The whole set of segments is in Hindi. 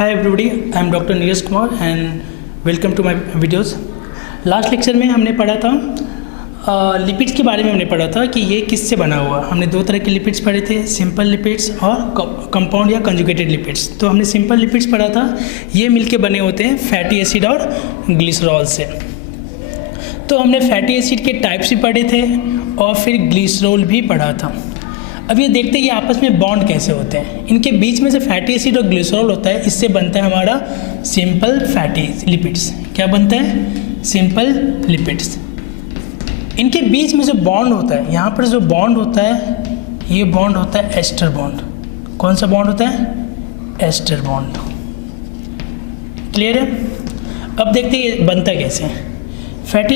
Hi everybody, I am doctor Neeraj Kumar and welcome to my videos. Last lecture में हमने पढ़ा था लिपिड्स के बारे में। हमने पढ़ा था कि ये किससे बना हुआ। हमने दो तरह के लिपिड्स पढ़े थे, सिंपल लिपिड्स और कंपाउंड या कंजुगेटेड लिपिड्स। तो हमने सिंपल लिपिड्स पढ़ा था, ये मिलके बने होते हैं फैटी एसिड और ग्लिसरॉल से। तो हमने फैटी एसिड के टाइप्स भी पढ़े थे और फिर ग्लिसरॉल भी पढ़ा था। अब ये देखते हैं कि आपस में बॉन्ड कैसे होते हैं। इनके बीच में से फैटी एसिड और ग्लिसरॉल होता है, इससे बनता है हमारा सिंपल फैटी लिपिड्स। क्या बनता है? Simple lipids. इनके बीच में जो बॉन्ड होता है, यहाँ पर जो बॉन्ड होता है, ये बॉन्ड होता है एस्टर बॉन्ड। कौन सा बॉन्ड होता है? Ester bond. क्लियर है? अब देखते हैं ये बनता कैसे है। फैटी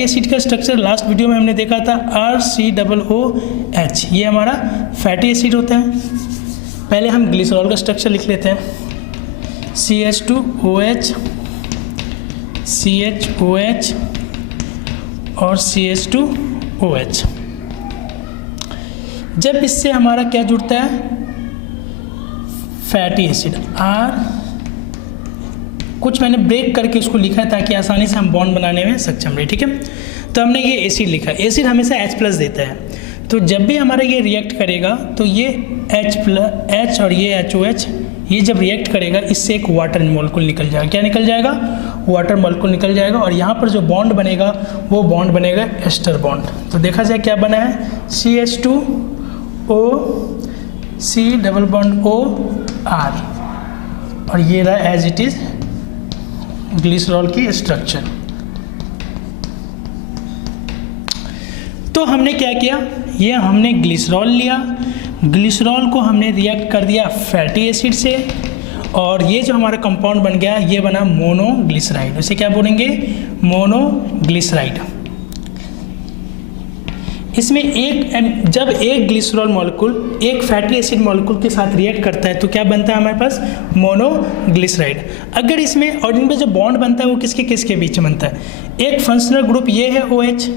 एसिड का स्ट्रक्चर लास्ट वीडियो में हमने देखा था RCOOH। ये हमारा फैटी एसिड होता है। पहले हम ग्लिसरॉल का स्ट्रक्चर लिख लेते हैं, CH2OH, CHOH और CH2OH। जब इससे हमारा क्या जुड़ता है? Fatty acid. कुछ मैंने ब्रेक करके उसको लिखा है ताकि आसानी से हम बॉन्ड बनाने में सक्षम रहे। ठीक है, तो हमने ये एसिड लिखा। एसिड हमेशा H+ देता है, तो जब भी हमारा ये रिएक्ट करेगा तो ये H और ये HOH, ये जब रिएक्ट करेगा इससे एक वाटर मॉलिक्यूल निकल जाएगा। क्या निकल जाएगा? वाटर मॉलिक्यूल निकल जाएगा। और यहाँ पर जो बॉन्ड बनेगा वो बॉन्ड बनेगा एस्टर बॉन्ड। तो देखा जाए क्या बना है? CH2O C++OR और ये रहा एज इट इज़ ग्लिसरॉल की स्ट्रक्चर। तो हमने क्या किया? ये हमने ग्लिसरॉल लिया, ग्लिसरॉल को हमने रिएक्ट कर दिया फैटी एसिड से और ये जो हमारा कंपाउंड बन गया ये बना मोनोग्लिसराइड। इसे क्या बोलेंगे? मोनोग्लिसराइड। इसमें जब एक ग्लिसरॉल मॉलिक्यूल एक फैटी एसिड मॉलिक्यूल के साथ रिएक्ट करता है तो क्या बनता है हमारे पास? मोनोग्लिसराइड। अगर इसमें और इनमें जो बॉन्ड बनता है वो किसके किसके बीच में बनता है? एक फंक्शनल ग्रुप ये है OH,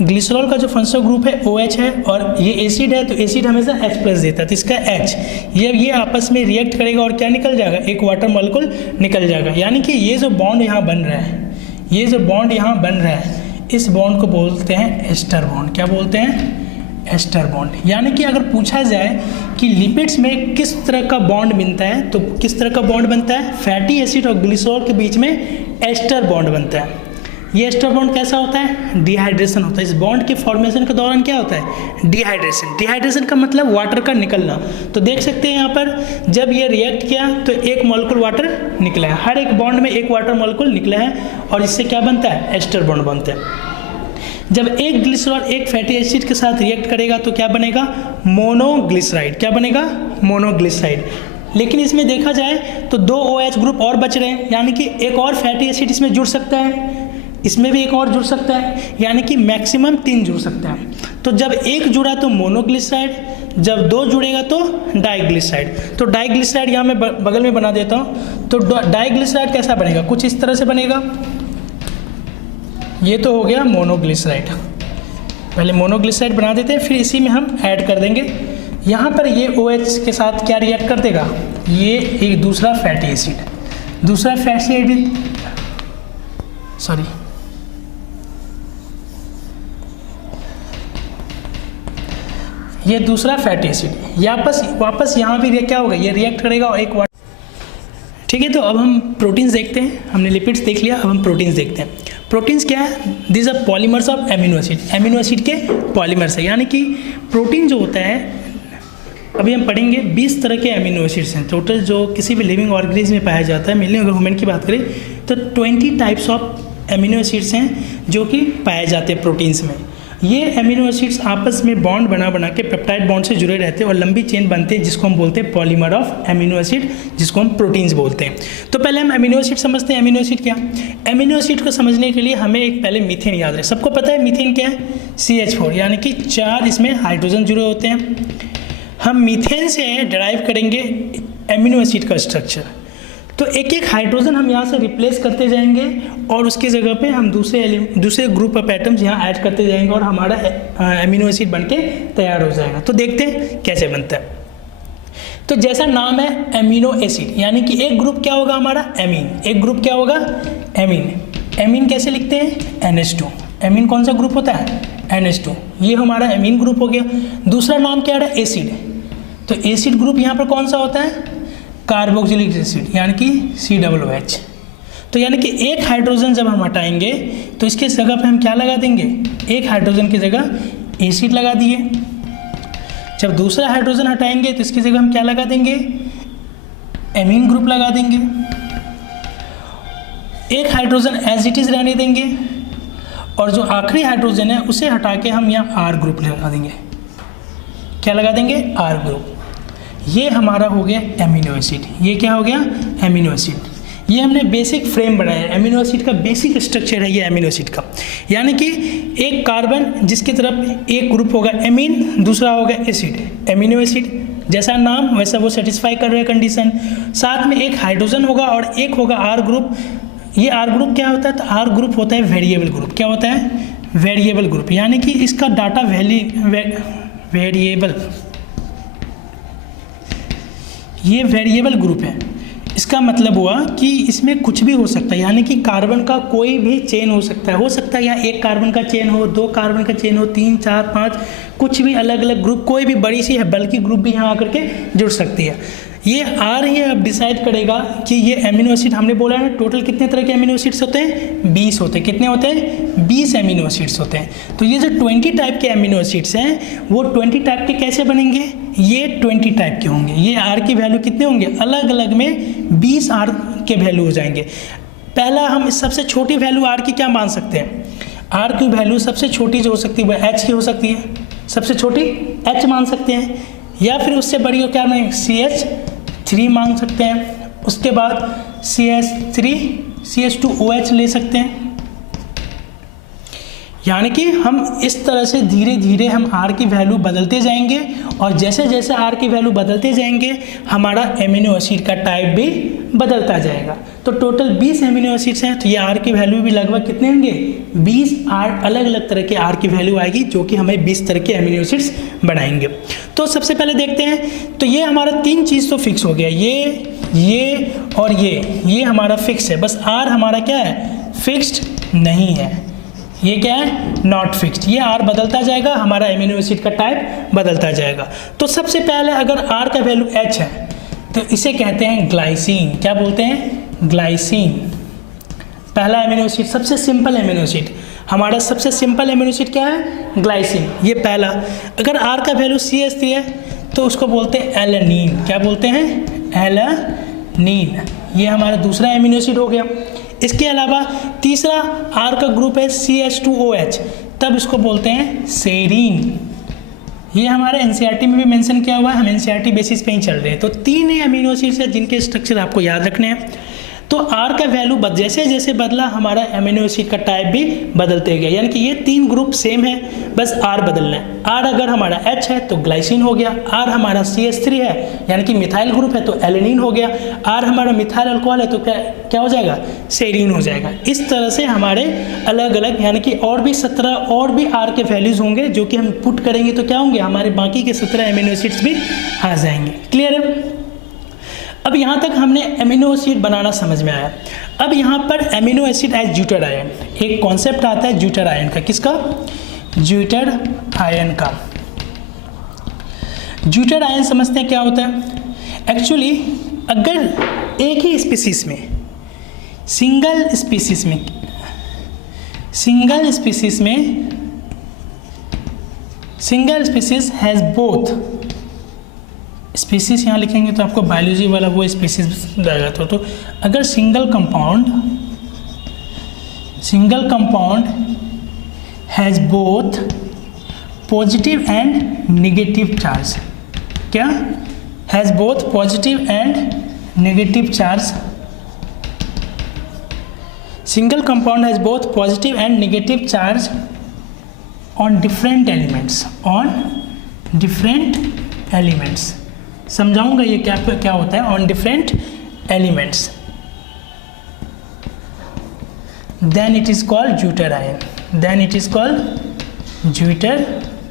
ग्लिसरॉल का जो फंक्शनल ग्रुप है OH है और ये एसिड है तो एसिड हमेशा H+ देता है, तो इसका H ये आपस में रिएक्ट करेगा और क्या निकल जाएगा? एक वाटर मॉलिक्यूल निकल जाएगा। यानी कि ये जो बॉन्ड यहाँ बन रहा है, ये जो बॉन्ड यहाँ बन रहा है, इस बॉन्ड को बोलते हैं एस्टर बॉन्ड। क्या बोलते हैं? Ester bond. यानी कि अगर पूछा जाए कि लिपिड्स में किस तरह का बॉन्ड बनता है तो किस तरह का बॉन्ड बनता है? फैटी एसिड और ग्लिसरॉल के बीच में एस्टर बॉन्ड बनता है। ये एस्टर बॉन्ड कैसा होता है? डिहाइड्रेशन होता है। इस बॉन्ड के फॉर्मेशन के दौरान क्या होता है? डिहाइड्रेशन। डिहाइड्रेशन का मतलब वाटर का निकलना। तो देख सकते हैं यहाँ पर जब ये रिएक्ट किया तो एक मॉलिक्यूल वाटर निकला है, हर एक बॉन्ड में एक वाटर मॉलिक्यूल निकला है और इससे क्या बनता है? एस्टर बॉन्ड बनता है। जब एक ग्लिसरॉल एक फैटी एसिड के साथ रिएक्ट करेगा तो क्या बनेगा? मोनोग्लिसराइड। क्या बनेगा? मोनोग्लिसराइड। लेकिन इसमें देखा जाए तो 2 OH ग्रुप और बच रहे हैं, यानी कि एक और फैटी एसिड इसमें जुड़ सकता है, इसमें भी एक और जुड़ सकता है, यानी कि मैक्सिमम 3 जुड़ सकते हैं। तो जब एक जुड़ा तो मोनोग्लिसराइड, जब 2 जुड़ेगा तो डाइग्लिसराइड। तो डाइग्लिसराइड यहाँ मैं बगल में बना देता हूँ। तो डाइग्लिसराइड कैसा बनेगा? कुछ इस तरह से बनेगा। ये तो हो गया मोनोग्लिसराइड। पहले मोनोग्लिसराइड बना देते हैं, फिर इसी में हम ऐड कर देंगे। यहाँ पर ये OH के साथ क्या रिएक्ट कर देगा? ये एक दूसरा फैटी एसिड, दूसरा फैटी एसिड, सॉरी, ये दूसरा फैटी एसिड वापस यहाँ भी क्या होगा? ये रिएक्ट करेगा और एक वाटर। ठीक है, तो अब हम प्रोटीन्स देखते हैं। हमने लिपिड्स देख लिया, अब हम प्रोटीन्स देखते हैं। प्रोटीन्स क्या है? This are polymers of amino acid. Amino acid के पॉलीमर्स है। यानी कि प्रोटीन जो होता है, अभी हम पढ़ेंगे 20 तरह के एमिनो एसिड्स हैं टोटल जो किसी भी लिविंग ऑर्गेनिज्म में पाया जाता है। मेनली अगर ह्यूमन की बात करें तो 20 टाइप्स ऑफ एमिनो एसिड्स हैं जो कि पाए जाते हैं प्रोटीन्स में। ये एमिनो एसिड्स आपस में बॉन्ड बना के पेप्टाइड बॉन्ड से जुड़े रहते हैं और लंबी चेन बनते हैं जिसको हम बोलते हैं पॉलीमर ऑफ एमिनो एसिड, जिसको हम प्रोटीन्स बोलते हैं। तो पहले हम एमिनो एसिड समझते हैं। एमिनो एसिड क्या? एमिनो एसिड को समझने के लिए हमें एक पहले मीथेन याद रहे। सबको पता है मीथेन क्या है? CH4, यानी कि 4 इसमें हाइड्रोजन जुड़े होते हैं। हम मीथेन से डिराइव करेंगे एमिनो एसिड का स्ट्रक्चर। तो एक एक हाइड्रोजन हम यहाँ से रिप्लेस करते जाएंगे और उसकी जगह पे हम दूसरे ग्रुप ऑफ एटम्स यहाँ ऐड करते जाएंगे और हमारा एमिनो एसिड बनके तैयार हो जाएगा। तो देखते हैं कैसे बनता है। तो जैसा नाम है एमिनो एसिड, यानी कि एक ग्रुप क्या होगा हमारा एमीन, एक ग्रुप क्या होगा एमीन। एमीन कैसे लिखते हैं NH2। एमीन कौन सा ग्रुप होता है NH2, ये हमारा एमीन ग्रुप हो गया। दूसरा नाम क्या है एसिड, तो एसिड ग्रुप यहाँ पर कौन सा होता है कार्बोक्सिलिक एसिड यानी कि COOH। तो यानी कि एक हाइड्रोजन जब हम हटाएंगे तो इसके जगह पे हम क्या लगा देंगे, एक हाइड्रोजन की जगह एसिड लगा दिए। जब दूसरा हाइड्रोजन हटाएंगे तो इसकी जगह हम क्या लगा देंगे, एमीन ग्रुप लगा देंगे। एक हाइड्रोजन एज इट इज रहने देंगे और जो आखिरी हाइड्रोजन है उसे हटा के हम यहाँ R ग्रुप लगा देंगे। क्या लगा देंगे, R ग्रुप। ये हमारा हो गया एमिनो एसिड। ये क्या हो गया एमिनो एसिड। ये हमने बेसिक फ्रेम बनाया है, एमिनो एसिड का बेसिक स्ट्रक्चर है ये एमिनो एसिड का। यानी कि एक कार्बन जिसकी तरफ एक ग्रुप होगा एमीन, दूसरा होगा एसिड, एमिनो एसिड। जैसा नाम वैसा वो सेटिस्फाई कर रहा है कंडीशन। साथ में एक हाइड्रोजन होगा और एक होगा R ग्रुप। ये R ग्रुप क्या होता है, तो R ग्रुप होता है वेरिएबल ग्रुप। क्या होता है वेरिएबल ग्रुप, यानी कि इसका डाटा वेरिएबल, ये वेरिएबल ग्रुप है। इसका मतलब हुआ कि इसमें कुछ भी हो सकता है, यानी कि कार्बन का कोई भी चेन हो सकता है या एक कार्बन का चेन हो, दो कार्बन का चेन हो, 3 4 5, कुछ भी अलग अलग ग्रुप, कोई भी बड़ी सी है बल्कि ग्रुप भी यहाँ आकर के जुड़ सकती है। ये R ही अब डिसाइड करेगा कि ये एमिनो एसिड, हमने बोला है टोटल कितने तरह के एमिनो एसिड्स होते हैं 20 होते हैं। कितने होते हैं 20 एमिनो एसिड्स होते हैं। तो ये जो 20 टाइप के एमिनो एसिड्स हैं वो 20 टाइप के कैसे बनेंगे, ये 20 टाइप के होंगे। ये R की वैल्यू कितने होंगे, अलग अलग में 20 R के वैल्यू हो जाएंगे। पहला हम सबसे छोटी वैल्यू R की क्या मान सकते हैं, R की वैल्यू सबसे छोटी जो हो सकती है वह H की हो सकती है, सबसे छोटी H मान सकते हैं। या फिर उससे बड़ी हो क्या मैं CH3 मान सकते हैं। उसके बाद CH2OH ले सकते हैं। यानी कि हम इस तरह से धीरे धीरे हम R की वैल्यू बदलते जाएंगे और जैसे जैसे R की वैल्यू बदलते जाएंगे हमारा एमिनो एसिड का टाइप भी बदलता जाएगा। तो टोटल 20 एमिनो एसिड्स हैं, तो ये R की वैल्यू भी लगभग कितने होंगे 20 अलग अलग तरह के R की वैल्यू आएगी जो कि हमें 20 तरह के एमिनो एसिड्स बनाएंगे। तो सबसे पहले देखते हैं, तो ये हमारा 3 चीज़ तो फिक्स हो गया, ये और ये हमारा फिक्स है। बस R हमारा क्या है फिक्स्ड नहीं है, ये क्या है नॉट फिक्स्ड। ये R बदलता जाएगा, हमारा एमिनो एसिड का टाइप बदलता जाएगा। तो सबसे पहले अगर R का वैल्यू H है तो इसे कहते हैं ग्लाइसिन। क्या बोलते हैं ग्लाइसिन। पहला एमिनो एसिड, सबसे सिंपल एमिनो एसिड, हमारा सबसे सिंपल एमिनो एसिड क्या है ग्लाइसिन, ये पहला। अगर R का वैल्यू CH3 है तो उसको बोलते हैं एलेनिन। क्या बोलते हैं एलेनिन। ये हमारा दूसरा एमिनो एसिड हो गया। इसके अलावा तीसरा R का ग्रुप है CH2OH, तब इसको बोलते हैं सेरीन। ये हमारे NCERT में भी मेंशन किया हुआ है, हम NCERT बेसिस पे ही चल रहे हैं। तो 3 अमीनो एसिड्स हैं जिनके स्ट्रक्चर आपको याद रखने हैं। तो R का वैल्यू जैसे जैसे बदला हमारा एमिनो एसिड का टाइप भी बदलते गया, यानी कि ये 3 ग्रुप सेम है, बस R बदलना है। R अगर हमारा H है तो ग्लाइसिन हो गया, R हमारा CH3 है यानी कि मिथाइल ग्रुप है तो एलेनिन हो गया, R हमारा मिथाइल अल्कोहल है तो क्या हो जाएगा सेरीन हो जाएगा। इस तरह से हमारे अलग अलग यानी कि और भी 17 और भी R के वैल्यूज़ होंगे जो कि हम पुट करेंगे तो क्या होंगे हमारे बाकी के 17 एमिनो एसिड्स भी आ जाएंगे। क्लियर है। अब यहाँ तक हमने एमिनो एसिड बनाना समझ में आया। अब यहाँ पर amino acid as zwitterion, एक कॉन्सेप्ट आता है ज्यूटर आयन का। किसका ज्यूटर आयन का। ज्यूटर आयन समझते हैं क्या होता है। एक्चुअली अगर एक ही स्पीसीज में single species has both, species यहाँ लिखेंगे तो आपको बायोलॉजी वाला वो स्पीसीज दिया जाता है। तो अगर single compound has both positive and negative charge, क्या has both positive and negative charge, single compound has both positive and negative charge on different elements, समझाऊंगा ये क्या होता है on different elements, then it is called zwitter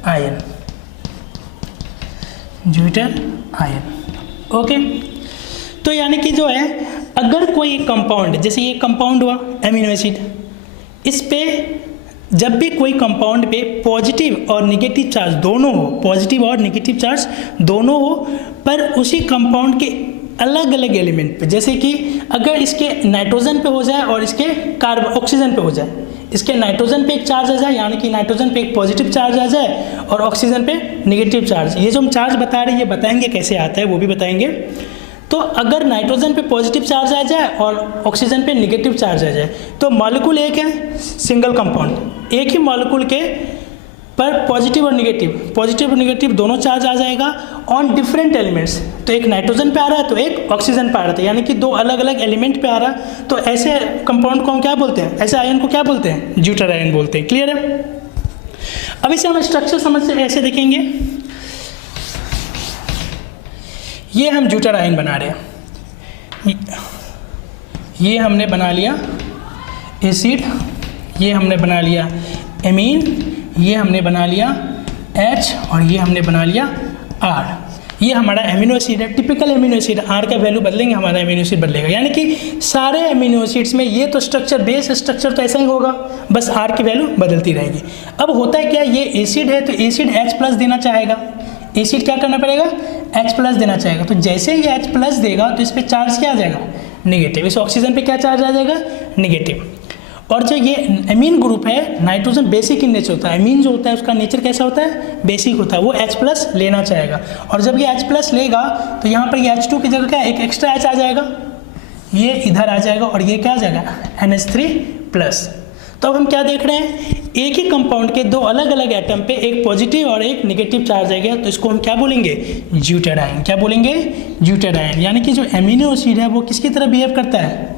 ion. Okay, तो यानी कि जो है अगर कोई कंपाउंड, जैसे ये कंपाउंड हुआ एमिनो एसिड, इस पे जब भी कोई कंपाउंड पे पॉजिटिव और नेगेटिव चार्ज दोनों हो, पॉजिटिव और नेगेटिव चार्ज दोनों हो, पर उसी कंपाउंड के अलग अलग एलिमेंट पे, जैसे कि अगर इसके नाइट्रोजन पे हो जाए और इसके कार्बन ऑक्सीजन पे हो जाए, इसके नाइट्रोजन पे एक चार्ज आ जाए, यानी कि नाइट्रोजन पे एक पॉजिटिव चार्ज आ जाए और ऑक्सीजन पे नेगेटिव चार्ज, ये जो हम चार्ज बता रहे हैं ये बताएंगे कैसे आता है, वो भी बताएंगे। तो अगर नाइट्रोजन पे पॉजिटिव चार्ज आ जाए और ऑक्सीजन पे नेगेटिव चार्ज आ जाए, तो मॉलिक्यूल एक है, सिंगल कंपाउंड, एक ही मॉलिक्यूल के पर पॉजिटिव और नेगेटिव दोनों चार्ज आ जाएगा ऑन डिफरेंट एलिमेंट्स। तो एक नाइट्रोजन पे आ रहा है तो एक ऑक्सीजन पे आ रहा है, यानी कि दो अलग अलग एलिमेंट पे आ रहा है। तो ऐसे कंपाउंड को हम क्या बोलते हैं, ऐसे आयन को क्या बोलते हैं, ज्यूटर आयन बोलते हैं। क्लियर है? अब इसे हम स्ट्रक्चर समझ से ऐसे देखेंगे, ये हम ज्यूटर आयन बना रहे हैं, ये हमने बना लिया एसिड, ये हमने बना लिया एमीन, ये हमने बना लिया H और ये हमने बना लिया R। ये हमारा एमिनो एसिड है, टिपिकल एमिनो एसिड। R का वैल्यू बदलेंगे हमारा एमिनो एसिड बदलेगा, यानी कि सारे एमिनो एसिड्स में ये तो स्ट्रक्चर, बेस स्ट्रक्चर तो ऐसा ही होगा, बस R की वैल्यू बदलती रहेगी। अब होता है क्या, ये एसिड है तो एसिड H+ देना चाहेगा, एसिड क्या करना पड़ेगा, H+ देना चाहेगा। तो जैसे ही H+ देगा तो इस पर चार्ज क्या आ जाएगा, नेगेटिव। इस ऑक्सीजन पे क्या चार्ज आ जाएगा, नेगेटिव। और जो ये एमीन ग्रुप है, नाइट्रोजन बेसिक इन नेचर होता है, एमीन जो होता है उसका नेचर कैसा होता है, बेसिक होता है, वो H+ लेना चाहेगा। और जब ये H+ लेगा तो यहाँ पर ये H2 की जगह क्या एक एक्स्ट्रा H आ जाएगा, ये इधर आ जाएगा और ये क्या आ जाएगा, NH3+। तो अब हम क्या देख रहे हैं, एक ही कंपाउंड के दो अलग अलग एटम पे एक पॉजिटिव और एक नेगेटिव चार्ज आ गया, तो इसको हम क्या बोलेंगे, ज्यूटर आयन। क्या बोलेंगे, ज्यूटर आयन। यानी कि जो एमिनो एसिड है वो किसकी तरह बिहेव करता है,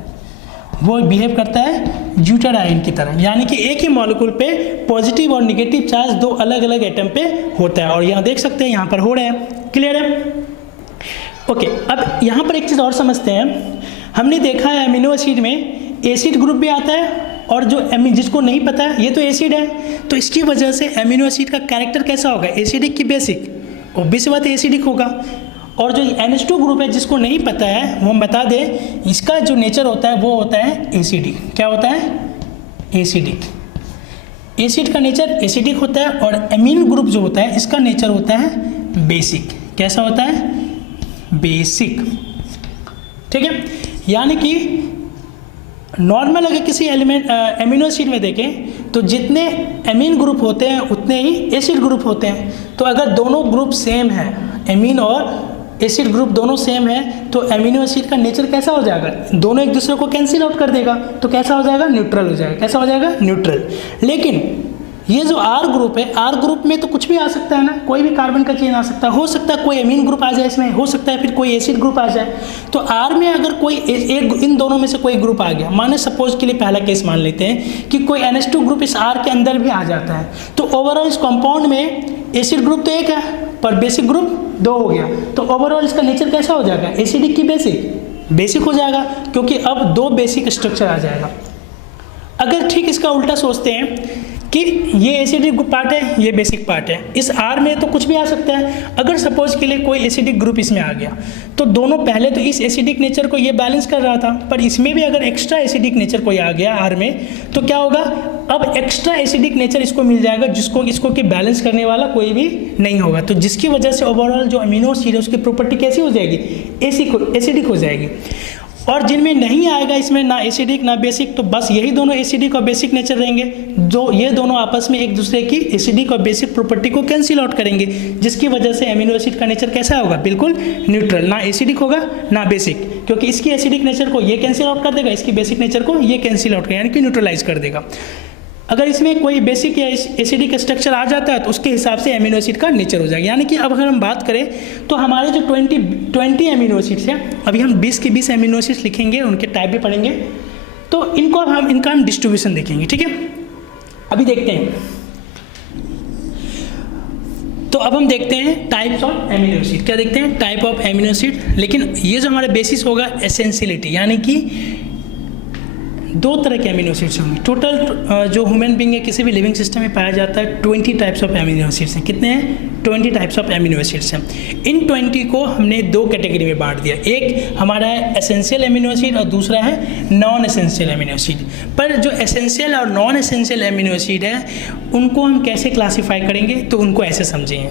वो बिहेव करता है ज्यूटर आयन की तरह, यानी कि एक ही मॉलिक्यूल पे पॉजिटिव और नेगेटिव चार्ज दो अलग अलग एटम पे होता है। और यहाँ देख सकते हैं यहाँ पर हो रहा है। क्लियर है? ओके, अब यहाँ पर एक चीज़ और समझते हैं। हमने देखा है एमिनो एसिड में एसिड ग्रुप भी आता है, और जो जिसको नहीं पता है ये तो एसिड है, तो इसकी वजह से एमिनो एसिड का कैरेक्टर कैसा होगा, एसिडिक की बेसिक, ऑब्वियस बात है एसिडिक होगा। और जो NH2 ग्रुप है जिसको नहीं पता है वो हम बता दें, इसका जो नेचर होता है वो होता है एसिडिक। क्या होता है, एसिडिक। एसिड का नेचर एसिडिक होता है और एमीन ग्रुप जो होता है इसका नेचर होता है बेसिक। कैसा होता है, बेसिक। ठीक है, यानी कि नॉर्मल अगर किसी एलिमेंट एमिनो एसिड में देखें तो जितने एमीन ग्रुप होते हैं उतने ही एसिड ग्रुप होते हैं। तो अगर दोनों ग्रुप सेम है, एमीन और एसिड ग्रुप दोनों सेम है, तो एमिनो एसिड का नेचर कैसा हो जाएगा, दोनों एक दूसरे को कैंसिल आउट कर देगा, तो कैसा हो जाएगा, न्यूट्रल हो जाएगा। कैसा हो जाएगा, न्यूट्रल। लेकिन ये जो R ग्रुप है, R ग्रुप में तो कुछ भी आ सकता है ना, कोई भी कार्बन का चेन आ सकता है, हो सकता है कोई एमीन ग्रुप आ जाए इसमें, हो सकता है फिर कोई एसिड ग्रुप आ जाए। तो R में अगर कोई एक इन दोनों में से कोई ग्रुप आ गया, माने सपोज के लिए पहला केस मान लेते हैं कि कोई NH2 ग्रुप इस R के अंदर भी आ जाता है, तो ओवरऑल इस कंपाउंड में एसिड ग्रुप तो एक है पर बेसिक ग्रुप दो हो गया, तो ओवरऑल इसका नेचर कैसा हो जाएगा, एसिडिक की बेसिक, बेसिक हो जाएगा, क्योंकि अब दो बेसिक स्ट्रक्चर आ जाएगा। अगर ठीक इसका उल्टा सोचते हैं कि ये एसिडिक पार्ट है, ये बेसिक पार्ट है, इस R में तो कुछ भी आ सकता है। अगर सपोज के लिए कोई एसिडिक ग्रुप इसमें आ गया, तो दोनों पहले तो इस एसिडिक नेचर को ये बैलेंस कर रहा था, पर इसमें भी अगर एक्स्ट्रा एसिडिक नेचर कोई आ गया R में, तो क्या होगा, अब एक्स्ट्रा एसिडिक नेचर इसको मिल जाएगा, जिसको इसको कि बैलेंस करने वाला कोई भी नहीं होगा। तो जिसकी वजह से ओवरऑल जो अमीनो एसिड है उसकी प्रॉपर्टी कैसी हो जाएगी, एसिडिक हो जाएगी। और जिनमें नहीं आएगा इसमें ना एसिडिक ना बेसिक, तो बस यही दोनों एसिडिक और बेसिक नेचर रहेंगे, जो ये दोनों आपस में एक दूसरे की एसिडिक और बेसिक प्रॉपर्टी को कैंसिल आउट करेंगे, जिसकी वजह से एमिनो एसिड का नेचर कैसा होगा, बिल्कुल न्यूट्रल, ना एसिडिक होगा ना बेसिक, क्योंकि इसकी एसिडिक नेचर को ये कैंसिल आउट कर देगा, इसकी बेसिक नेचर को ये कैंसिल आउट करेगा, यानी कि न्यूट्रलाइज कर देगा। अगर इसमें कोई बेसिक या एसिडिक स्ट्रक्चर आ जाता है तो उसके हिसाब से एमिनो एसिड का नेचर हो जाएगा। यानी कि अब अगर हम बात करें तो हमारे जो 20 एमिनो एसिड्स हैं, अभी हम 20 के 20 एमिनो एसिड्स लिखेंगे, उनके टाइप भी पढ़ेंगे, तो इनका हम डिस्ट्रीब्यूशन देखेंगे। ठीक है, अभी देखते हैं। तो अब हम देखते हैं टाइप्स ऑफ एमिनो एसिड। क्या देखते हैं, टाइप ऑफ एमिनो एसिड। लेकिन ये जो हमारा बेसिस होगा एसेंशियलिटी, यानी कि 2 तरह के अमीनो एसिड्स होंगे। टोटल जो ह्यूमन बींग है किसी भी लिविंग सिस्टम में पाया जाता है 20 टाइप्स ऑफ अमीनो एसिड्स हैं। कितने हैं? 20 टाइप्स ऑफ अमीनो एसिड्स हैं। इन 20 को हमने 2 कैटेगरी में बांट दिया। एक हमारा है एसेंशियल अमीनो एसिड और दूसरा है नॉन एसेंशियल अमीनो एसिड। पर जो एसेंशियल और नॉन एसेंशियल अमीनो एसिड है उनको हम कैसे क्लासीफाई करेंगे, तो उनको ऐसे समझें,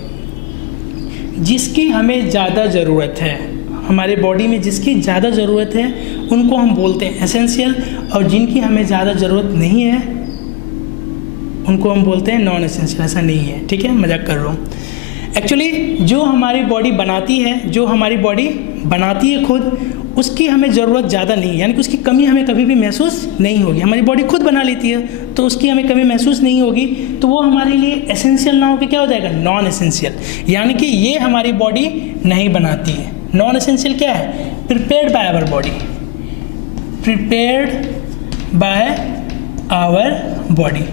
जिसकी हमें ज़्यादा ज़रूरत है, हमारे बॉडी में जिसकी ज़्यादा ज़रूरत है उनको हम बोलते हैं एसेंशियल, और जिनकी हमें ज़्यादा ज़रूरत नहीं है उनको हम बोलते हैं नॉन एसेंशियल। ऐसा नहीं है, ठीक है, मजाक कर रहा हूँ। एक्चुअली जो हमारी बॉडी बनाती है खुद, उसकी हमें ज़रूरत ज़्यादा नहीं है, यानी कि उसकी कमी हमें कभी भी महसूस नहीं होगी। हमारी बॉडी खुद बना लेती है तो उसकी हमें कमी महसूस नहीं होगी, तो वो हमारे लिए एसेंशियल ना होकर क्या हो जाएगा? Non essential. यानी कि ये हमारी बॉडी नहीं बनाती है। नॉन एसेंशियल क्या है? Prepared by our body, prepared by our body,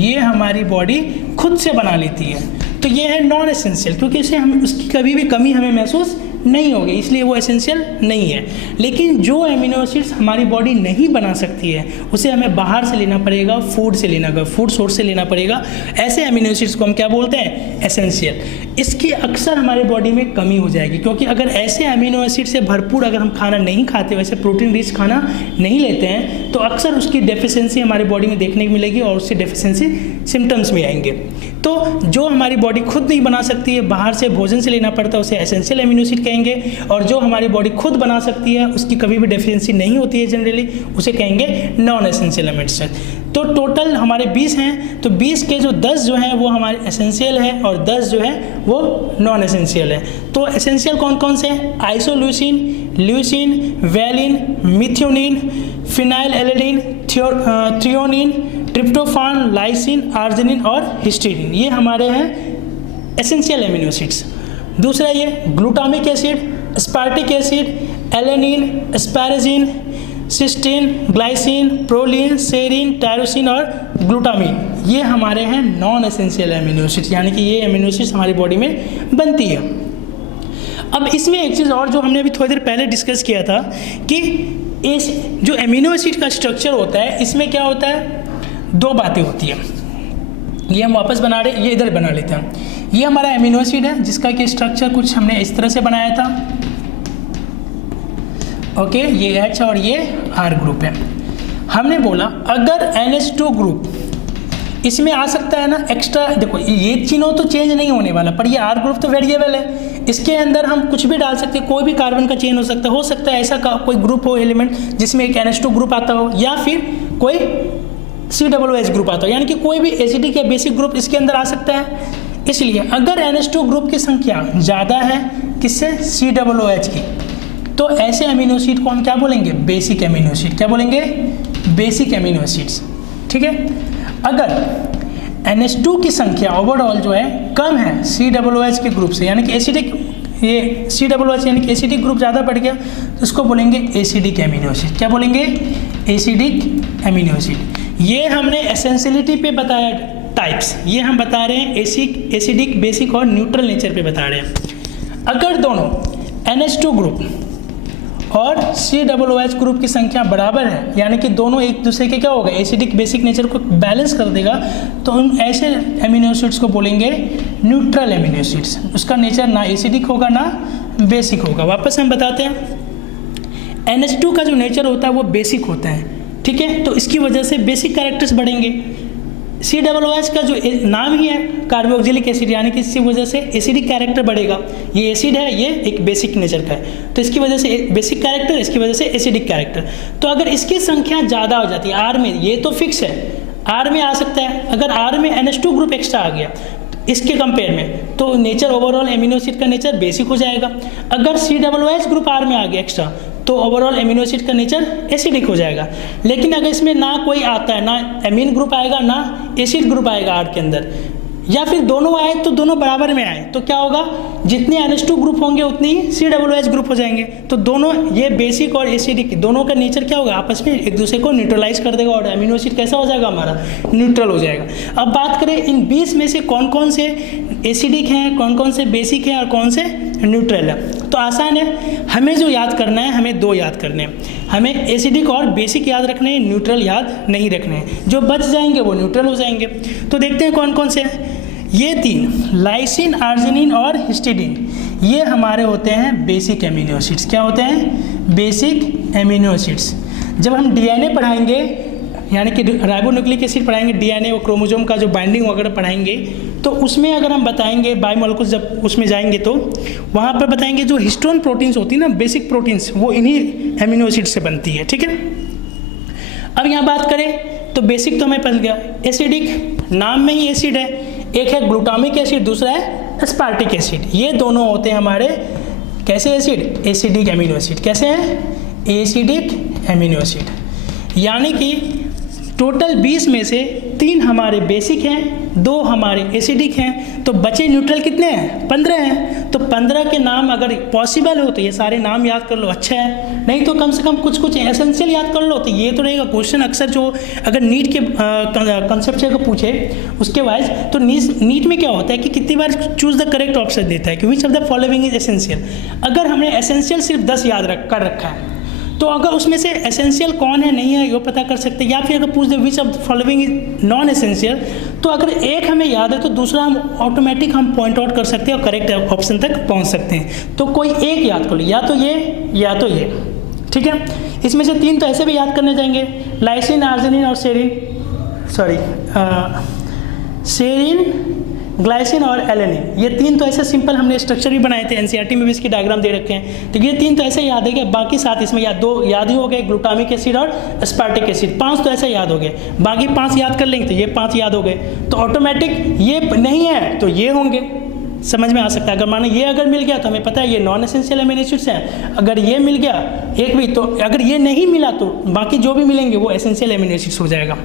ये हमारी बॉडी खुद से बना लेती है, तो ये है नॉन एसेंशियल, क्योंकि इसे हम उसकी कभी भी कमी हमें महसूस नहीं होगी, इसलिए वो एसेंशियल नहीं है। लेकिन जो अमीनो एसिड्स हमारी बॉडी नहीं बना सकती है उसे हमें बाहर से लेना पड़ेगा, फूड से लेना पड़ेगा, फूड सोर्स से लेना पड़ेगा। ऐसे अमीनो एसिड्स को हम क्या बोलते हैं? एसेंशियल। इसकी अक्सर हमारी बॉडी में कमी हो जाएगी, क्योंकि अगर ऐसे अमीनो एसिड से भरपूर अगर हम खाना नहीं खाते, वैसे प्रोटीन रिच खाना नहीं लेते हैं, तो अक्सर उसकी डेफिशिएंसी हमारी बॉडी में देखने को मिलेगी और उससे डेफिशिएंसी सिम्टम्स में आएंगे। तो जो हमारी बॉडी खुद नहीं बना सकती है, बाहर से भोजन से लेना पड़ता है, उसे एसेंशियल अमीनो एसिड कहेंगे, और जो हमारी बॉडी खुद बना सकती है, उसकी कभी भी डेफिशिएंसी नहीं होती है जनरली, उसे कहेंगे नॉन एसेंशियल अमीनो एसिड। तो टोटल हमारे 20 हैं, तो 20 के जो 10 जो हैं वो हमारे एसेंशियल है और 10 जो है वो नॉन एसेंशियल है। तो एसेंशियल कौन कौन से हैं? Isoleucine, leucine, valine, methionine, phenyl alanine, threonine, tryptophan, lysine, arginine और हिस्टीडिन, ये हमारे हैं एसेंशियल अमीनो एसिड्स। दूसरा ये glutamic acid, aspartic acid, alanine, asparagine, cysteine, glycine, proline, serine, tyrosine और ग्लूटामिन, ये हमारे हैं नॉन एसेंशियल अमीनो एसिड्स, यानी कि ये अमीनो एसिड्स हमारी बॉडी में बनती है। अब इसमें एक चीज़ और जो हमने अभी थोड़ी देर पहले डिस्कस किया था कि इस जो अमीनो एसिड का स्ट्रक्चर होता है, इसमें क्या होता है? 2 बातें होती हैं। ये हम वापस बना रहे, ये इधर बना लेते हैं। ये हमारा अमीनो एसिड है जिसका कि स्ट्रक्चर कुछ हमने इस तरह से बनाया था, ओके, ये H और ये R ग्रुप है। हमने बोला अगर NH2 ग्रुप इसमें आ सकता है ना एक्स्ट्रा, देखो ये चिन्ह तो चेंज नहीं होने वाला, पर ये R ग्रुप तो वेरिएबल है, इसके अंदर हम कुछ भी डाल सकते हैं, कोई भी कार्बन का चेन हो सकता है ऐसा कोई ग्रुप हो एलिमेंट जिसमें एक NH2 ग्रुप आता हो, या फिर कोई COOH ग्रुप आता हो, यानी कि कोई भी एसिडिक या बेसिक ग्रुप इसके अंदर आ सकता है। इसलिए अगर NH2 ग्रुप की संख्या ज़्यादा है किससे? COOH की, तो ऐसे अमीनो एसिड को हम क्या बोलेंगे? Basic amino acid. क्या बोलेंगे? बेसिक अमीनो एसिड्स, ठीक है। अगर NH2 की संख्या ओवरऑल जो है कम है COOH के ग्रुप से, यानी कि एसिडिक, ये COOH यानी कि एसिडिक ग्रुप ज़्यादा बढ़ गया, तो उसको बोलेंगे एसिडिक अमीनो एसिड। क्या बोलेंगे? Acidic amino acid. ये हमने एसेंशियलिटी पे बताया टाइप्स, ये हम बता रहे हैं एसिडिक, बेसिक और न्यूट्रल नेचर पे बता रहे हैं। अगर दोनों NH2 ग्रुप और COOH ग्रुप की संख्या बराबर है, यानी कि दोनों एक दूसरे के क्या होगा? एसिडिक बेसिक नेचर को बैलेंस कर देगा, तो उन ऐसे अमीनो एसिड्स को बोलेंगे न्यूट्रल अमीनो एसिड्स। उसका नेचर ना एसिडिक होगा ना बेसिक होगा। वापस हम बताते हैं, NH2 का जो नेचर होता है वो बेसिक होता है, ठीक है, तो इसकी वजह से बेसिक कैरेक्टर्स बढ़ेंगे। COOH का जो नाम ही है कार्बोक्सिलिक एसिड, यानी कि इसकी वजह से एसिडिक कैरेक्टर बढ़ेगा। ये एसिड है, ये एक बेसिक नेचर का है, तो इसकी वजह से बेसिक कैरेक्टर, इसकी वजह से एसिडिक कैरेक्टर। तो अगर इसकी संख्या ज़्यादा हो जाती है R में, ये तो फिक्स है, R में आ सकता है, अगर R में NH2 ग्रुप एक्स्ट्रा आ गया इसके कंपेयर में, तो नेचर ओवरऑल एमिनो एसिड का नेचर बेसिक हो जाएगा। अगर COOH ग्रुप R में आ गया एक्स्ट्रा, तो ओवरऑल एमिनो एसिड का नेचर एसिडिक हो जाएगा। लेकिन अगर इसमें ना कोई आता है, ना एमीन ग्रुप आएगा ना एसिड ग्रुप आएगा R के अंदर, या फिर दोनों आए तो दोनों बराबर में आए, तो क्या होगा? जितने NH2 ग्रुप होंगे उतने ही COOH ग्रुप हो जाएंगे। तो दोनों ये बेसिक और एसिडिक दोनों का नेचर क्या होगा? आपस में एक दूसरे को न्यूट्रलाइज कर देगा और अमीनो एसिड कैसा हो जाएगा? हमारा न्यूट्रल हो जाएगा। अब बात करें इन 20 में से कौन कौन से एसिडिक हैं, कौन कौन से बेसिक हैं और कौन से न्यूट्रल है। तो आसान है, हमें जो याद करना है, हमें दो याद करने हैं। हमें एसिडिक और बेसिक याद रखने हैं, न्यूट्रल याद नहीं रखने हैं। जो बच जाएंगे वो न्यूट्रल हो जाएंगे। तो देखते हैं कौन कौन से हैं। ये तीन, लाइसिन, आर्जिनिन और हिस्टिडीन, ये हमारे होते हैं बेसिक एमिनो एसिड्स। क्या होते हैं? Basic amino acids. जब हम डीएनए पढ़ाएंगे, यानी कि राइबोन्यूक्लिक एसिड पढ़ाएंगे, डीएनए और क्रोमोसोम का जो बाइंडिंग वगैरह पढ़ाएंगे, तो उसमें अगर हम बताएंगे बायोमोलिक्यूल्स, जब उसमें जाएंगे तो वहाँ पर बताएंगे जो हिस्टोन प्रोटीन्स होती है ना, बेसिक प्रोटीन्स, वो इन्हीं एमिनो एसिड से बनती है। ठीक है, अब यहाँ बात करें तो बेसिक तो हमें पता गया। एसिडिक, नाम में ही एसिड है, एक है ग्लूटामिक एसिड, दूसरा है एस्पार्टिक एसिड। ये दोनों होते हैं हमारे कैसे एसिड? Acidic amino acid. कैसे हैं? Acidic amino acid. यानी कि टोटल 20 में से 3 हमारे बेसिक हैं, 2 हमारे एसिडिक हैं, तो बचे न्यूट्रल कितने हैं? 15 हैं। तो 15 के नाम अगर पॉसिबल हो तो ये सारे नाम याद कर लो, अच्छा है। नहीं तो कम से कम कुछ कुछ एसेंशियल याद कर लो, तो ये तो रहेगा क्वेश्चन। अक्सर जो अगर नीट के कंसेप्ट से पूछे उसके वाइज, तो नीट में क्या होता है कि कितनी बार चूज द करेक्ट ऑप्शन देता है कि विच of the following is essential. अगर हमने एसेंशियल सिर्फ 10 याद कर रखा है, तो अगर उसमें से एसेंशियल कौन है नहीं है ये पता कर सकते हैं। या फिर अगर पूछ दे which of the following is non essential, तो अगर एक हमें याद है तो दूसरा हम ऑटोमेटिक हम पॉइंट आउट कर सकते हैं और करेक्ट ऑप्शन तक पहुंच सकते हैं। तो कोई एक याद कर लो, या तो ये या तो ये। ठीक है, इसमें से 3 तो ऐसे भी याद करने जाएंगे, लाइसिन, आर्जिनिन और सेरिन, ग्लाइसिन और एलेनिन। ये 3 तो ऐसे सिंपल हमने स्ट्रक्चर भी बनाए थे, एनसीईआरटी में भी इसकी डायग्राम दे रखे हैं। तो ये 3 तो ऐसे याद है कि बाकी 7 इसमें 2 याद ही हो गए, ग्लूटामिक एसिड और एस्पार्टिक एसिड। 5 तो ऐसे याद हो गए, बाकी 5 याद कर लेंगे तो ये 5 याद हो गए। तो ऑटोमेटिक ये नहीं है तो ये होंगे, समझ में आ सकता है। अगर मानो ये अगर मिल गया तो हमें पता है ये नॉन एसेंशियल एमिनो एसिड्स हैं। अगर ये मिल गया एक भी, तो अगर ये नहीं मिला तो बाकी जो भी मिलेंगे वो एसेंशियल एमिनो एसिड्स हो जाएगा।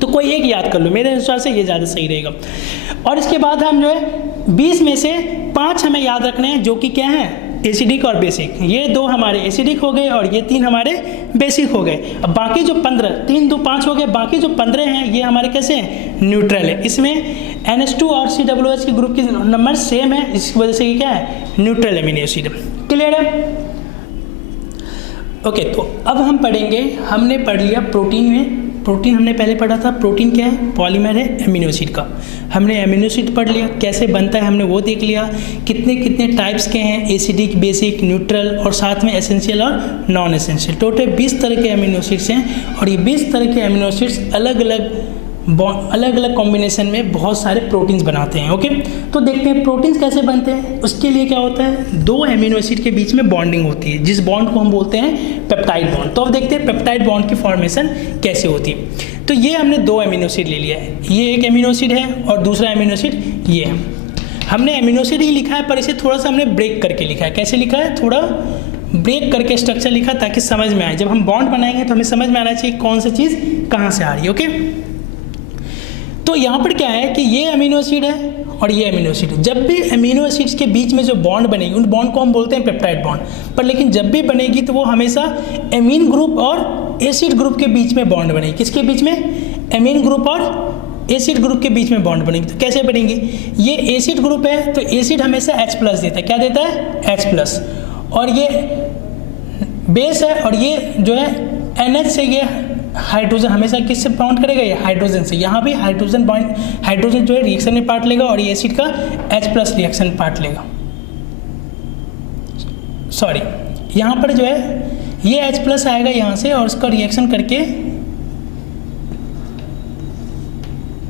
तो कोई एक याद कर लो, मेरे अनुसार से ये ज़्यादा सही रहेगा। और इसके बाद हम जो है 20 में से 5 हमें याद रखने हैं, जो कि क्या है? एसिडिक और बेसिक। ये 2 हमारे एसिडिक हो गए और ये 3 हमारे बेसिक हो गए। अब बाकी जो 15, 3 2 5 हो गए, बाकी जो 15 हैं ये हमारे कैसे हैं? न्यूट्रल है। इसमें NH2 और COOH के ग्रुप की नंबर सेम है, इसकी वजह से ये क्या है? Neutral amino acid. क्लियर है? ओके, तो अब हम पढ़ेंगे, हमने पढ़ लिया प्रोटीन में। प्रोटीन हमने पहले पढ़ा था, प्रोटीन क्या है? पॉलीमर है एमिनो एसिड का। हमने एमिनो एसिड पढ़ लिया, कैसे बनता है हमने वो देख लिया, कितने कितने टाइप्स के हैं, एसिडिक, बेसिक, न्यूट्रल और साथ में एसेंशियल और नॉन एसेंशियल। टोटल 20 तरह के एमिनो एसिड्स हैं और ये 20 तरह के एमिनो एसिड्स अलग अलग कॉम्बिनेशन में बहुत सारे प्रोटीन्स बनाते हैं। ओके, तो देखते हैं प्रोटीन्स कैसे बनते हैं। उसके लिए क्या होता है? 2 एमिनो एसिड के बीच में बॉन्डिंग होती है, जिस बॉन्ड को हम बोलते हैं पेप्टाइड बॉन्ड। तो अब देखते हैं पेप्टाइड बॉन्ड की फॉर्मेशन कैसे होती है। तो ये हमने 2 एमिनो एसिड ले लिया है, ये एक एमिनो एसिड है और दूसरा एमिनो एसिड ये है। हमने एमिनो एसिड ही लिखा है पर इसे थोड़ा सा हमने ब्रेक करके लिखा है। कैसे लिखा है? थोड़ा ब्रेक करके स्ट्रक्चर लिखा ताकि समझ में आए। जब हम बॉन्ड बनाएंगे तो हमें समझ में आना चाहिए कौन सी चीज़ कहाँ से आ रही है। ओके, तो यहाँ पर क्या है कि ये अमीनो एसिड है और ये अमीनो एसिड है। जब भी अमीनो एसिड्स के बीच में जो बॉन्ड बनेगी उन बॉन्ड को हम बोलते हैं पेप्टाइड बॉन्ड। पर लेकिन जब भी बनेगी तो वो हमेशा एमीन ग्रुप और एसिड ग्रुप के बीच में बॉन्ड बनेगी। किसके बीच में? एमीन ग्रुप और एसिड ग्रुप के बीच में बॉन्ड बनेगी। तो कैसे बनेगी? ये एसिड ग्रुप है तो एसिड हमेशा H+ देता है। क्या देता है? H+। और ये बेस है और ये जो है NH से ये हाइड्रोजन हमेशा किससे बाउंड करेगा? ये हाइड्रोजन से। यहाँ भी हाइड्रोजन जो है रिएक्शन में पार्ट लेगा और ये एसिड का H+ रिएक्शन पार्ट लेगा। सॉरी, यहाँ पर जो है ये H+ आएगा यहाँ से और उसका रिएक्शन करके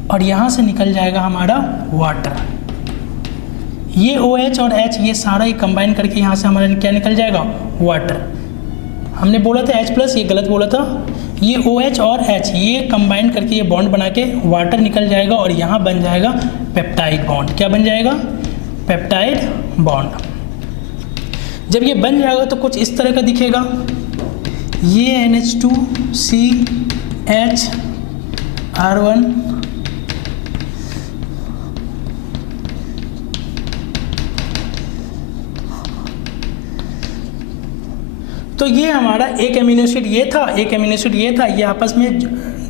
और यहाँ से निकल जाएगा हमारा वाटर। ये OH और H ये सारा ही कंबाइन करके यहाँ से हमारा क्या निकल जाएगा? वाटर। हमने बोला था H+, ये गलत बोला था। ये OH और H ये कंबाइन करके ये बॉन्ड बना के वाटर निकल जाएगा और यहाँ बन जाएगा पेप्टाइड बॉन्ड। क्या बन जाएगा? Peptide bond. जब ये बन जाएगा तो कुछ इस तरह का दिखेगा। ये NH2CHR1 तो ये हमारा एक एमिनो एसिड ये था, एक एमिनो एसिड ये था, ये आपस में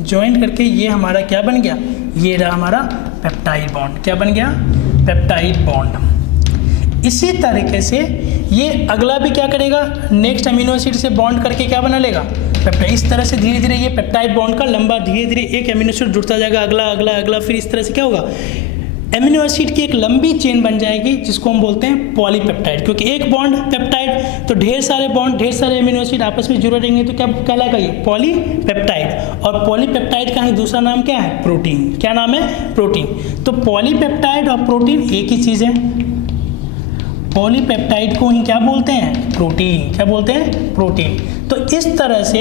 ज्वाइन करके ये हमारा क्या बन गया? ये रहा हमारा पेप्टाइड बॉन्ड। क्या बन गया? Peptide bond. इसी तरीके से ये अगला भी क्या करेगा, नेक्स्ट अमीनो एसिड से बॉन्ड करके क्या बना लेगा, पेप्टाइड। इस तरह से धीरे धीरे ये पेप्टाइड बॉन्ड का लंबा धीरे धीरे एक अमीनो एसिड जुड़ता जाएगा, अगला अगला अगला, फिर इस तरह से क्या होगा, एमिनो एसिड की एक लंबी चेन बन जाएगी जिसको हम बोलते हैं पॉलीपेप्टाइड। क्योंकि एक बॉन्ड पेप्टाइड तो ढेर सारे बॉन्ड, ढेर सारे एमिनो एसिड आपस में जुड़े रहेंगे तो क्या कहलाएगा ये पॉलीपेप्टाइड। और पॉलीपेप्टाइड का ही दूसरा नाम क्या है, प्रोटीन। क्या नाम है, प्रोटीन। तो पॉलीपेप्टाइड और प्रोटीन एक ही चीज़ है। पॉलीपेप्टाइड को ही क्या बोलते हैं, प्रोटीन। क्या बोलते हैं, प्रोटीन। तो इस तरह से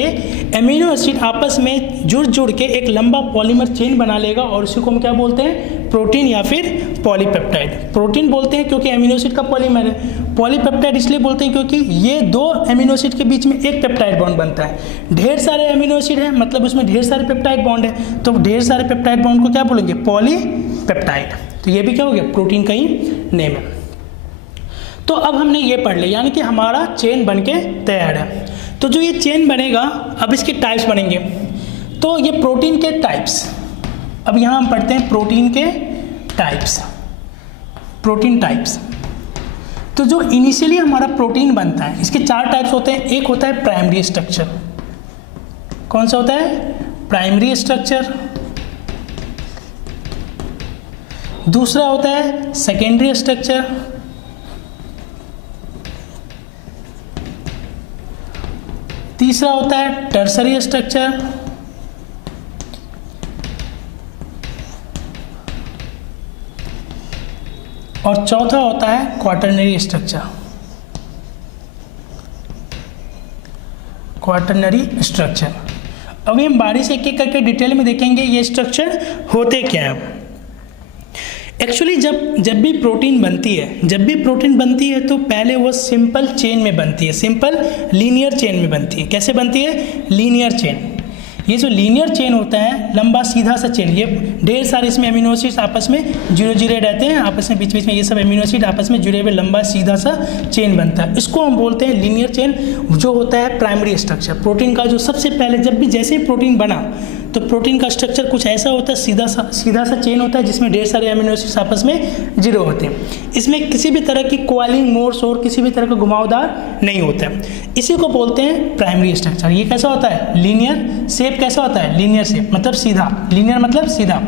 एमिनो एसिड आपस में जुड़ जुड़ के एक लंबा पॉलीमर चेन बना लेगा और उसी को हम क्या बोलते हैं, प्रोटीन या फिर पॉलीपेप्टाइड। प्रोटीन बोलते हैं क्योंकि एमिनो एसिड का पॉलीमर है। पॉलीपेप्टाइड इसलिए बोलते हैं क्योंकि ये दो एमिनो एसिड के बीच में एक पेप्टाइड बॉन्ड बनता है। ढेर सारे एमिनो एसिड है मतलब उसमें ढेर सारे पेप्टाइड बॉन्ड है, तो ढेर सारे पेप्टाइड बॉन्ड को क्या बोलेंगे, पॉलीपेप्टाइड। तो ये भी क्या हो गया, प्रोटीन का ही नेम है। तो अब हमने ये पढ़ लिया, यानी कि हमारा चेन बन के तैयार है। तो जो ये चेन बनेगा, अब इसके टाइप्स बनेंगे। तो ये प्रोटीन के टाइप्स, अब यहाँ हम पढ़ते हैं प्रोटीन के टाइप्स। प्रोटीन टाइप्स, तो जो इनिशियली हमारा प्रोटीन बनता है, इसके 4 टाइप्स होते हैं। एक होता है प्राइमरी स्ट्रक्चर। कौन सा होता है, प्राइमरी स्ट्रक्चर। दूसरा होता है सेकेंडरी स्ट्रक्चर। तीसरा होता है टर्सरी स्ट्रक्चर। और चौथा होता है क्वाटरनरी स्ट्रक्चर। Quaternary structure. अभी हम बारी से एक एक करके डिटेल में देखेंगे ये स्ट्रक्चर होते क्या हैं। एक्चुअली जब भी प्रोटीन बनती है तो पहले वो सिंपल चेन में बनती है, सिंपल लीनियर चेन में बनती है। कैसे बनती है, लीनियर चेन। ये जो लीनियर चेन होता है, लंबा सीधा सा चेन, ये ढेर सारे इसमें अमीनो एसिड आपस में जुड़े रहते हैं, आपस में बीच बीच में ये सब अमीनो एसिड आपस में जुड़े हुए लंबा सीधा सा चेन बनता है। इसको हम बोलते हैं लीनियर चेन, जो होता है प्राइमरी स्ट्रक्चर। प्रोटीन का जो सबसे पहले जैसे प्रोटीन बना तो प्रोटीन का स्ट्रक्चर कुछ ऐसा होता है, सीधा सा चेन होता है जिसमें ढेर सारे अमीनो एसिड्स आपस में जुड़े होते हैं। इसमें किसी भी तरह की कोआलिंग मोड्स और किसी भी तरह का घुमावदार नहीं होता है। इसी को बोलते हैं प्राइमरी स्ट्रक्चर। ये कैसा होता है, लीनियर शेप। कैसा होता है, लीनियर शेप मतलब सीधा, लीनियर मतलब सीधा।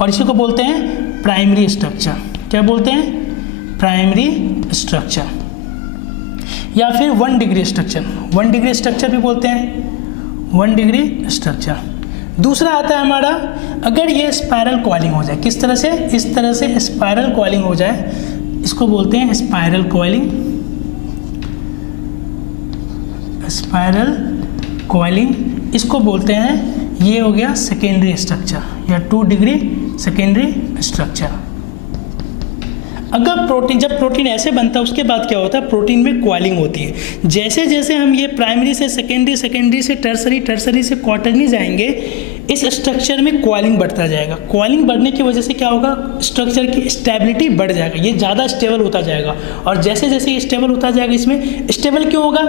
और इसी को बोलते हैं प्राइमरी स्ट्रक्चर। क्या बोलते हैं, प्राइमरी स्ट्रक्चर या फिर 1 डिग्री स्ट्रक्चर। 1 डिग्री स्ट्रक्चर भी बोलते हैं, 1 डिग्री स्ट्रक्चर। दूसरा आता है हमारा, अगर ये स्पाइरल कॉइलिंग हो जाए, किस तरह से, इस तरह से स्पाइरल कॉइलिंग हो जाए, इसको बोलते हैं स्पाइरल कॉइलिंग। स्पाइरल कॉइलिंग इसको बोलते हैं, ये हो गया सेकेंडरी स्ट्रक्चर या 2 डिग्री सेकेंडरी स्ट्रक्चर। जब प्रोटीन ऐसे बनता है उसके बाद क्या होता है, प्रोटीन में कॉइलिंग होती है। जैसे जैसे हम ये प्राइमरी से सेकेंडरी, सेकेंडरी से टर्सरी, टर्सरी से क्वार्टरनी जाएंगे, इस स्ट्रक्चर में कॉइलिंग बढ़ता जाएगा। कॉइलिंग बढ़ने की वजह से क्या होगा, स्ट्रक्चर की स्टेबिलिटी बढ़ जाएगा, ये ज़्यादा स्टेबल होता जाएगा। और जैसे जैसे ये स्टेबल होता जाएगा, इसमें स्टेबल क्यों होगा,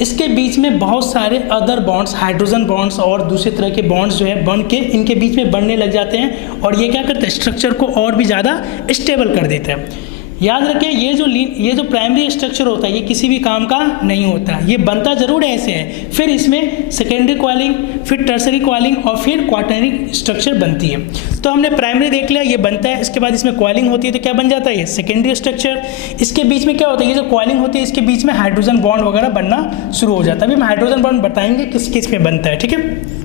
इसके बीच में बहुत सारे अदर बॉन्ड्स, हाइड्रोजन बॉन्ड्स और दूसरे तरह के बॉन्ड्स जो है बन के इनके बीच में बढ़ने लग जाते हैं और ये क्या करते हैं, स्ट्रक्चर को और भी ज़्यादा स्टेबल कर देते हैं। याद रखिए, ये जो प्राइमरी स्ट्रक्चर होता है ये किसी भी काम का नहीं होता, ये बनता जरूर ऐसे है, फिर इसमें सेकेंडरी कॉइलिंग, फिर टर्सरी कॉइलिंग और फिर क्वाटरनरी स्ट्रक्चर बनती है। तो हमने प्राइमरी देख लिया, ये बनता है, इसके बाद इसमें कॉइलिंग होती है तो क्या बन जाता है, ये सेकेंडरी स्ट्रक्चर। इसके बीच में क्या होता है, ये जो कॉइलिंग होती है इसके बीच में हाइड्रोजन बॉन्ड वगैरह बनना शुरू हो जाता है। अभी हम हाइड्रोजन बॉन्ड बताएंगे किस किस पे बनता है, ठीक है,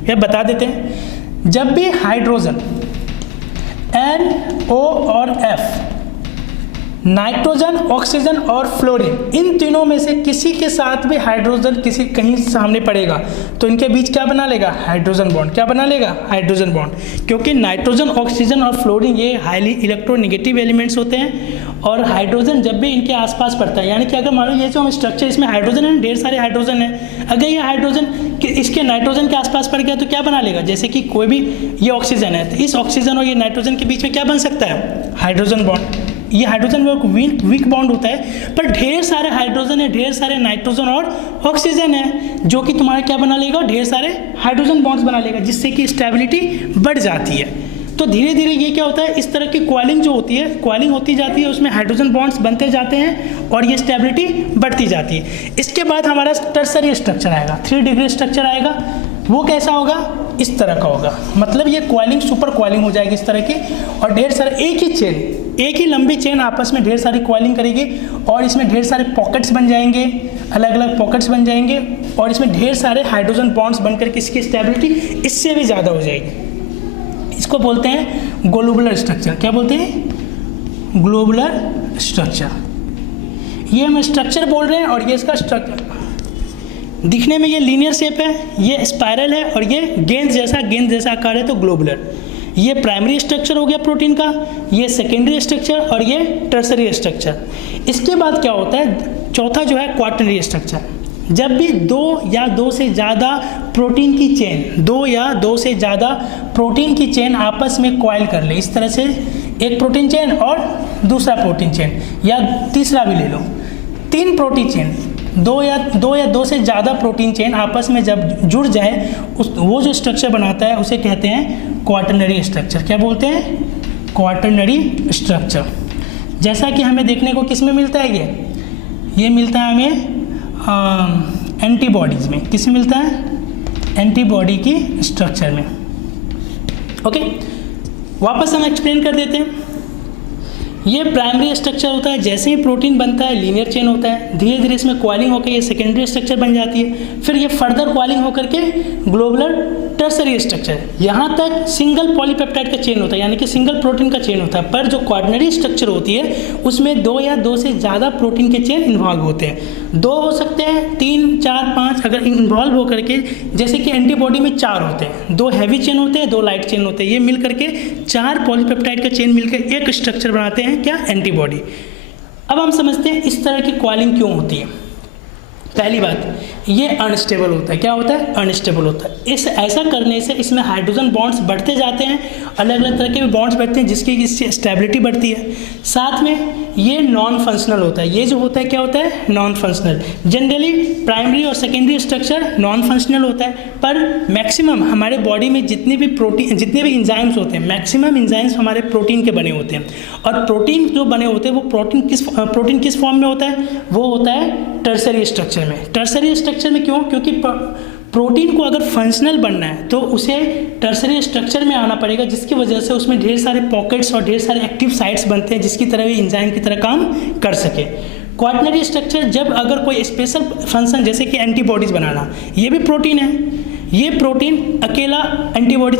ये बता देते हैं। जब भी हाइड्रोजन NO और F, नाइट्रोजन, ऑक्सीजन और फ्लोरीन, इन तीनों में से किसी के साथ भी हाइड्रोजन कहीं सामने पड़ेगा तो इनके बीच क्या बना लेगा, हाइड्रोजन बॉन्ड। क्या बना लेगा, हाइड्रोजन बॉन्ड। क्योंकि नाइट्रोजन, ऑक्सीजन और फ्लोरीन ये हाईली इलेक्ट्रोनेगेटिव एलिमेंट्स होते हैं और हाइड्रोजन जब भी इनके आसपास पड़ता है, यानी कि अगर मान लो ये जो हम स्ट्रक्चर, इसमें हाइड्रोजन है, ढेर सारे हाइड्रोजन है, अगर ये हाइड्रोजन इसके नाइट्रोजन के आसपास पड़ गया तो क्या बना लेगा, जैसे कि कोई भी ये ऑक्सीजन है तो इस ऑक्सीजन और ये नाइट्रोजन के बीच में क्या बन सकता है, हाइड्रोजन बॉन्ड। ये हाइड्रोजन में वीक बॉन्ड होता है, पर ढेर सारे हाइड्रोजन है, ढेर सारे नाइट्रोजन और ऑक्सीजन है, जो कि तुम्हारा क्या बना लेगा, ढेर सारे हाइड्रोजन बॉन्ड्स बना लेगा, जिससे कि स्टेबिलिटी बढ़ जाती है। तो धीरे धीरे ये क्या होता है, इस तरह की कॉइलिंग जो होती है, कॉइलिंग होती जाती है, उसमें हाइड्रोजन बॉन्ड्स बनते जाते हैं और ये स्टेबिलिटी बढ़ती जाती है। इसके बाद हमारा टर्सरी स्ट्रक्चर आएगा, 3 डिग्री स्ट्रक्चर आएगा। वो कैसा होगा, इस तरह का होगा, मतलब ये कॉइलिंग सुपर कॉइलिंग हो जाएगी इस तरह की, और ढेर सारे एक ही चेन, एक ही लंबी चेन आपस में ढेर सारी कॉइलिंग करेगी और इसमें ढेर सारे पॉकेट्स बन जाएंगे, अलग अलग पॉकेट्स बन जाएंगे और इसमें ढेर सारे हाइड्रोजन बॉन्ड्स बनकर के इसकी स्टेबिलिटी इससे भी ज़्यादा हो जाएगी। इसको बोलते हैं ग्लोबुलर स्ट्रक्चर। क्या बोलते हैं, ग्लोबुलर स्ट्रक्चर। ये हम स्ट्रक्चर बोल रहे हैं और ये इसका स्ट्रक्चर दिखने में ये लीनियर शेप है, ये स्पाइरल है और ये गेंद जैसा आकार है, तो ग्लोबुलर। ये प्राइमरी स्ट्रक्चर हो गया प्रोटीन का, ये सेकेंडरी स्ट्रक्चर और ये टर्सरी स्ट्रक्चर। इसके बाद क्या होता है, चौथा जो है क्वाटरनरी स्ट्रक्चर। जब भी 2 या 2 से ज़्यादा प्रोटीन की चेन, 2 या 2 से ज़्यादा प्रोटीन की चेन आपस में कॉइल कर ले, इस तरह से एक प्रोटीन चेन और दूसरा प्रोटीन चेन या तीसरा भी ले लो, 3 प्रोटीन चेन, 2 या 2 से ज़्यादा प्रोटीन चेन आपस में जब जुड़ जाए, वो जो स्ट्रक्चर बनाता है उसे कहते हैं क्वाटरनरी स्ट्रक्चर। क्या बोलते हैं, क्वाटरनरी स्ट्रक्चर। जैसा कि हमें देखने को किस में मिलता है, ये मिलता है हमें एंटीबॉडीज़ में। किस में मिलता है, एंटीबॉडी की स्ट्रक्चर में। ओके, वापस हम एक्सप्लेन कर देते हैं। ये प्राइमरी स्ट्रक्चर होता है, जैसे ही प्रोटीन बनता है लीनियर चेन होता है, धीरे धीरे इसमें कॉइलिंग होकर ये सेकेंडरी स्ट्रक्चर बन जाती है, फिर ये फर्दर कॉइलिंग होकर के ग्लोबुलर टर्सरी स्ट्रक्चर, यहाँ तक सिंगल पॉलीपेप्टाइड का चेन होता है, यानी कि सिंगल प्रोटीन का चेन होता है। पर जो क्वाटरनरी स्ट्रक्चर होती है उसमें 2 या 2 से ज़्यादा प्रोटीन के चेन इन्वॉल्व होते हैं, 2 हो सकते हैं, 3, 4, 5 अगर इन्वॉल्व होकर के, जैसे कि एंटीबॉडी में 4 होते हैं, 2 हैवी चेन होते हैं, 2 लाइट चेन होते हैं, ये मिल करके 4 पॉलीपेप्टाइड का चेन मिलकर एक स्ट्रक्चर बनाते हैं, क्या, एंटीबॉडी। अब हम समझते हैं इस तरह की कॉइलिंग क्यों होती है। पहली बात, ये अनस्टेबल होता है। क्या होता है, अनस्टेबल होता है। ऐसा करने से इसमें हाइड्रोजन बॉन्ड्स बढ़ते जाते हैं, अलग अलग तरह के भी बॉन्ड्स बढ़ते हैं जिसकी इससे स्टेबिलिटी बढ़ती है। साथ में ये नॉन फंक्शनल होता है। ये जो होता है क्या होता है, नॉन फंक्शनल। जनरली प्राइमरी और सेकेंडरी स्ट्रक्चर नॉन फंक्शनल होता है, पर मैक्सिमम हमारे बॉडी में जितने भी इंजाइम्स होते हैं, मैक्सिमम इंजाइम्स हमारे प्रोटीन के बने होते हैं। और प्रोटीन जो बने होते हैं वो प्रोटीन किस फॉर्म में होता है, वो होता है टर्सरी स्ट्रक्चर में। टर्सरी स्ट्रक्चर में क्यों, क्योंकि प्रोटीन को अगर फंक्शनल बनना है तो उसे टर्सरी स्ट्रक्चर में आना पड़ेगा, जिसकी वजह से उसमें ढेर सारे पॉकेट्स और ढेर सारे एक्टिव साइट्स बनते हैं जिसकी तरह भी एंजाइम की तरह काम कर सके। क्वाटरनरी स्ट्रक्चर, जब अगर कोई स्पेशल फंक्शन जैसे कि एंटीबॉडीज़ बनाना, ये भी प्रोटीन है, ये प्रोटीन अकेला एंटीबॉडी